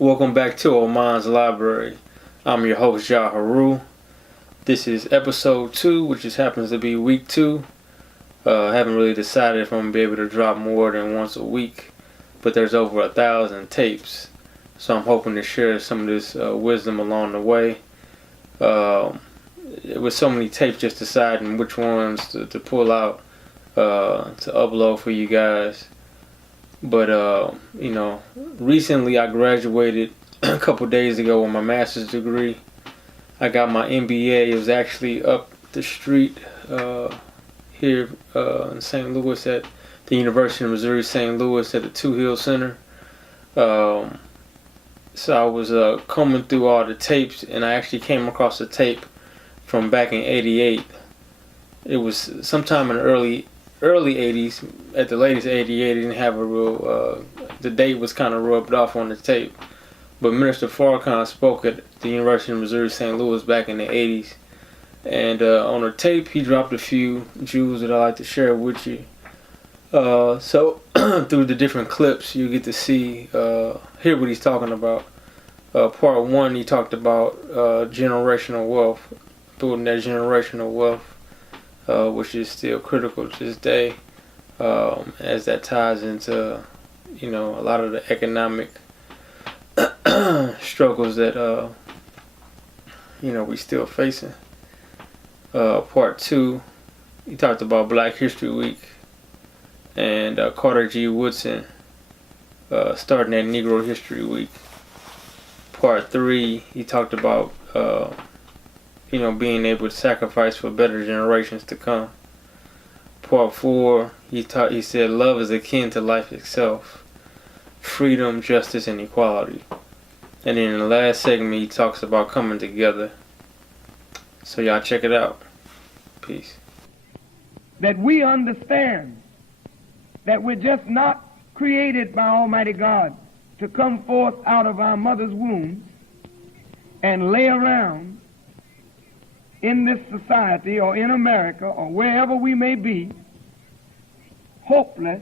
Welcome back to Oman's Library. I'm your host, Haru. This is episode 2, which just happens to be week 2. I haven't really decided if I'm going to be able to drop more than once a week, but there's over 1,000 tapes, so I'm hoping to share some of this wisdom along the way. With so many tapes, just deciding which ones to pull out to upload for you guys. But, recently I graduated a couple days ago with my master's degree. I got my MBA. It was actually up the street here in St. Louis at the University of Missouri St. Louis at the Two Hill Center. So I was combing through all the tapes, and I actually came across a tape from back in '88. It was sometime in the early '80s. At the latest, '88. Didn't have a real. The date was kind of rubbed off on the tape. But Minister Farrakhan spoke at the University of Missouri St. Louis back in the '80s, and on the tape he dropped a few jewels that I like to share with you. So through the different clips, you get to see, hear what he's talking about. Part 1, he talked about generational wealth, building that generational wealth. Which is still critical to this day, as that ties into, a lot of the economic struggles that, we still facing. Part 2, he talked about Black History Week and Carter G. Woodson starting that Negro History Week. Part 3, he talked about being able to sacrifice for better generations to come. Part 4, he said love is akin to life itself, freedom, justice, and equality. And then in the last segment, he talks about coming together. So y'all check it out. Peace. That we understand that we're just not created by Almighty God to come forth out of our mother's womb and lay around in this society or in America or wherever we may be, hopeless,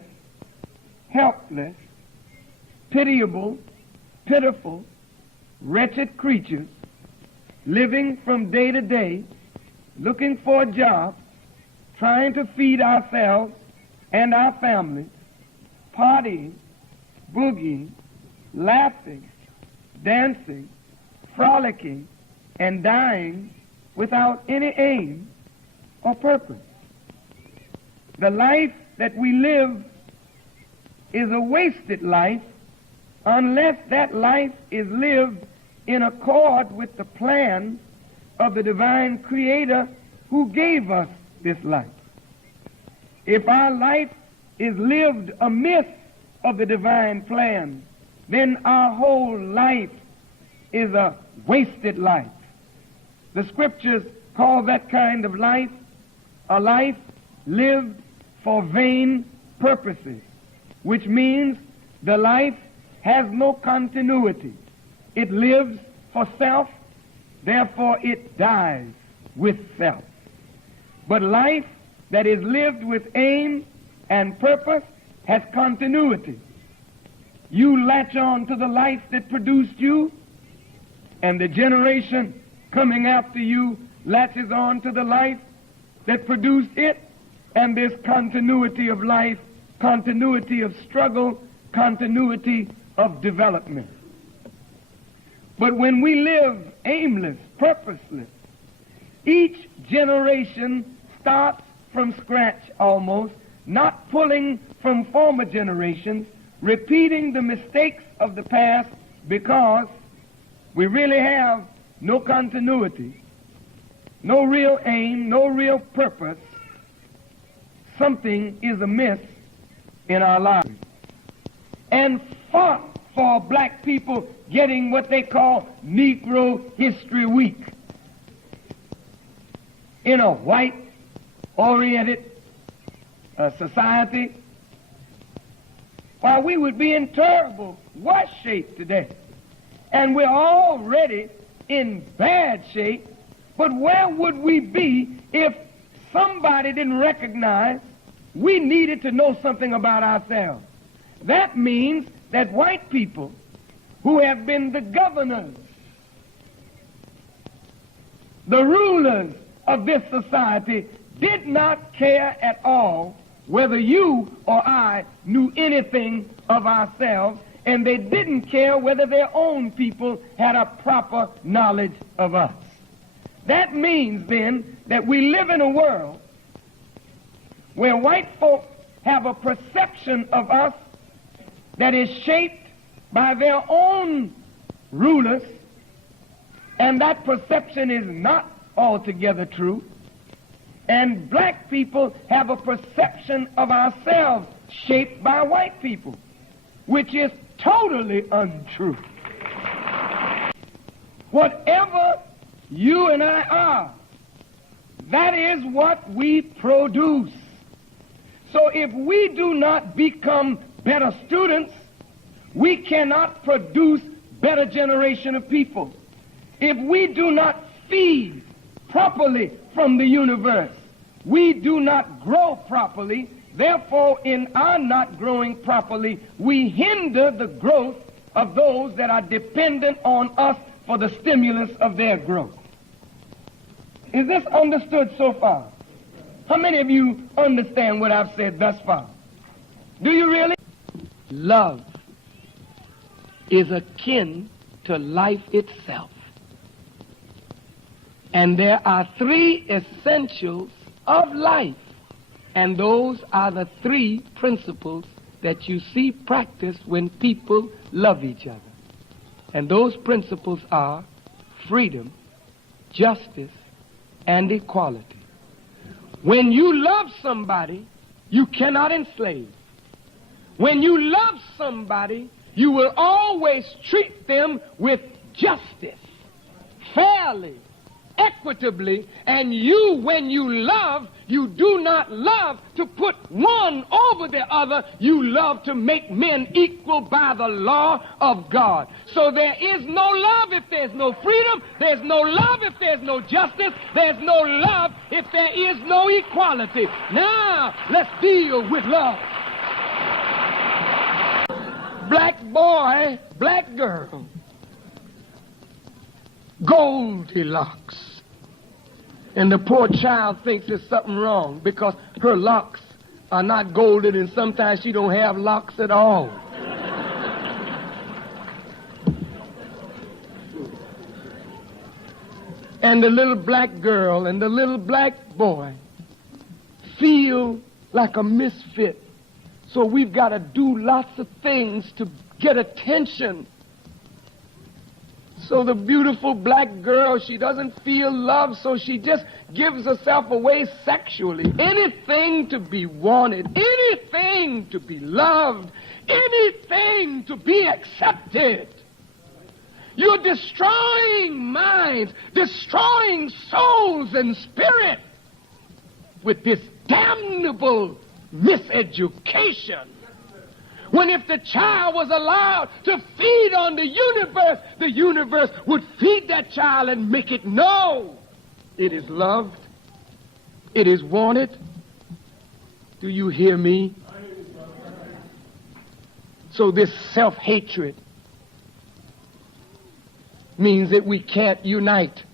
helpless, pitiable, pitiful, wretched creatures, living from day to day, looking for a job, trying to feed ourselves and our families, partying, boogieing, laughing, dancing, frolicking, and dying without any aim or purpose. The life that we live is a wasted life unless that life is lived in accord with the plan of the divine Creator who gave us this life. If our life is lived amiss of the divine plan, then our whole life is a wasted life. The scriptures call that kind of life a life lived for vain purposes, which means the life has no continuity. It lives for self, therefore it dies with self. But life that is lived with aim and purpose has continuity. You latch on to the life that produced you, and the generation coming after you latches on to the life that produced it, and there's continuity of life, continuity of struggle, continuity of development. But when we live aimless, purposeless, each generation starts from scratch almost, not pulling from former generations, repeating the mistakes of the past because we really have no continuity, no real aim, no real purpose. Something is amiss in our lives. And fought for black people getting what they call Negro History Week in a white-oriented society, while we would be in terrible worse shape today. And we're already in bad shape, but where would we be if somebody didn't recognize we needed to know something about ourselves? That means that white people who have been the governors, the rulers of this society, did not care at all whether you or I knew anything of ourselves, and they didn't care whether their own people had a proper knowledge of us. That means then that we live in a world where white folk have a perception of us that is shaped by their own rulers, and that perception is not altogether true. And black people have a perception of ourselves shaped by white people, which is totally untrue. Whatever you and I are, that is what we produce. So if we do not become better students, we cannot produce better generation of people. If we do not feed properly from the universe, we do not grow properly. Therefore, in our not growing properly, we hinder the growth of those that are dependent on us for the stimulus of their growth. Is this understood so far? How many of you understand what I've said thus far? Do you really? Love is akin to life itself. And there are three essentials of life, and those are the three principles that you see practiced when people love each other. And those principles are freedom, justice, and equality. When you love somebody, you cannot enslave. When you love somebody, you will always treat them with justice, fairly, equitably, and you, when you love, you do not love to put one over the other. You love to make men equal by the law of God. So there is no love if there's no freedom. There's no love if there's no justice. There's no love if there is no equality. Now, let's deal with love. Black boy, black girl. Goldilocks. And the poor child thinks there's something wrong because her locks are not golden, and sometimes she don't have locks at all. And the little black girl and the little black boy feel like a misfit. So we've got to do lots of things to get attention. So the beautiful black girl, she doesn't feel love, so she just gives herself away sexually. Anything to be wanted, anything to be loved, anything to be accepted. You're destroying minds, destroying souls and spirit with this damnable miseducation. When if the child was allowed to feed on the universe would feed that child and make it know it is loved, it is wanted. Do you hear me? So this self-hatred means that we can't unite.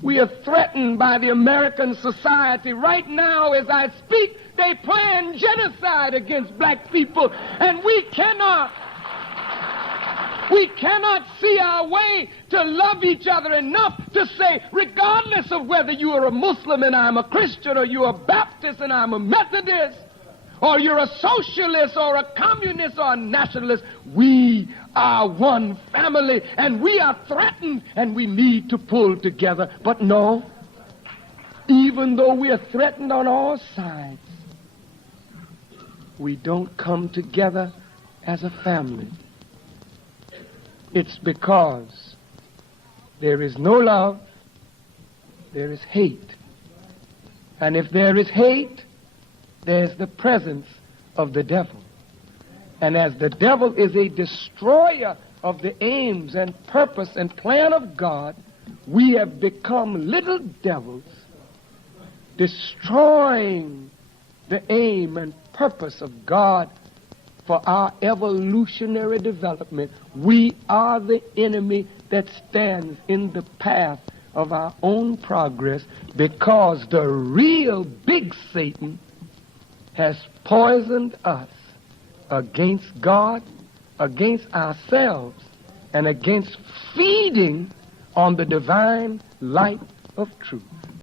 We are threatened by the American society. Right now, as I speak, they plan genocide against black people, and we cannot see our way to love each other enough to say, regardless of whether you are a Muslim and I'm a Christian, or you're a Baptist and I'm a Methodist, or you're a socialist or a communist or a nationalist, we are one family, and we are threatened, and we need to pull together. But no, even though we are threatened on all sides, we don't come together as a family. It's because there is no love, there is hate. And if there is hate, there's the presence of the devil. And as the devil is a destroyer of the aims and purpose and plan of God, we have become little devils destroying the aim and purpose of God for our evolutionary development. We are the enemy that stands in the path of our own progress, because the real big Satan has poisoned us against God, against ourselves, and against feeding on the divine light of truth.